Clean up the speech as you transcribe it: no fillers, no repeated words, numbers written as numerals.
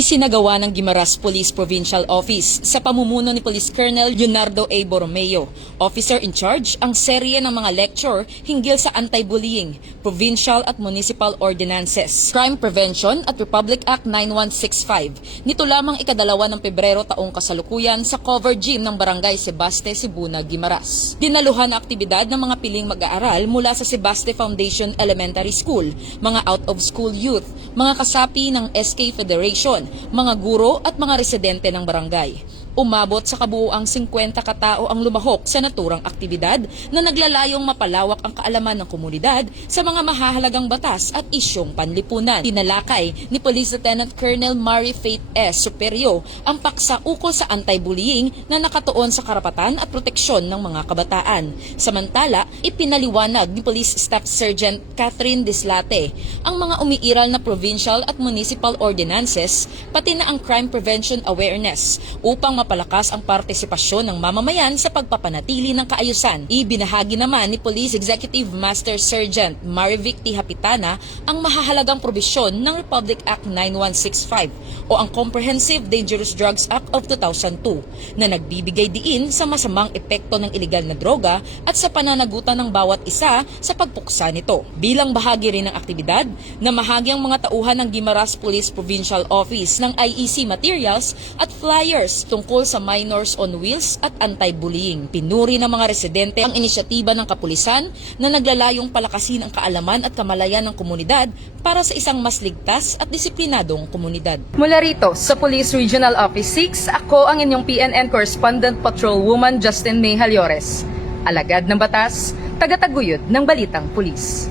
Isinagawa ng Guimaras Police Provincial Office sa pamumuno ni Police Colonel Leonardo A. Borromeo, officer in charge, ang serye ng mga lecture hinggil sa anti-bullying, provincial at municipal ordinances, crime prevention at Republic Act 9165. Nito lamang ikadalawa ng Pebrero taong kasalukuyan sa cover gym ng Barangay Sebaste, Sibuna, Guimaras. Dinaluhan na aktibidad ng mga piling mag-aaral mula sa Sebaste Foundation Elementary School, mga out-of-school youth, mga kasapi ng SK Federation, mga guro at mga residente ng barangay. Umabot sa kabuuang 50 katao ang lumahok sa naturang aktibidad na naglalayong mapalawak ang kaalaman ng komunidad sa mga mahahalagang batas at isyong panlipunan. Tinalakay ni Police Lieutenant Colonel Mary Faith S. Superio ang paksa ukol sa anti-bullying na nakatuon sa karapatan at proteksyon ng mga kabataan. Samantala, ipinaliwanag ni Police Staff Sergeant Catherine Dislate ang mga umiiral na provincial at municipal ordinances pati na ang crime prevention awareness upang mapalakas ang partisipasyon ng mamamayan sa pagpapanatili ng kaayusan. Ibinahagi naman ni Police Executive Master Sergeant Marivic T. Hapitana ang mahahalagang probisyon ng Republic Act 9165 o ang Comprehensive Dangerous Drugs Act of 2002 na nagbibigay diin sa masamang epekto ng ilegal na droga at sa pananagutan ng bawat isa sa pagpuksa nito. Bilang bahagi rin ng aktibidad, namahagi ang mga tauhan ng Guimaras Police Provincial Office ng IEC materials at flyers tungkol sa minors on wheels at anti-bullying. Pinuri ng mga residente ang inisyatiba ng kapulisan na naglalayong palakasin ang kaalaman at kamalayan ng komunidad para sa isang mas ligtas at disiplinadong komunidad. Mula rito sa Police Regional Office 6, ako ang inyong PNN Correspondent Patrolwoman Justin May Halyores. Alagad ng batas, tagataguyod ng balitang pulis.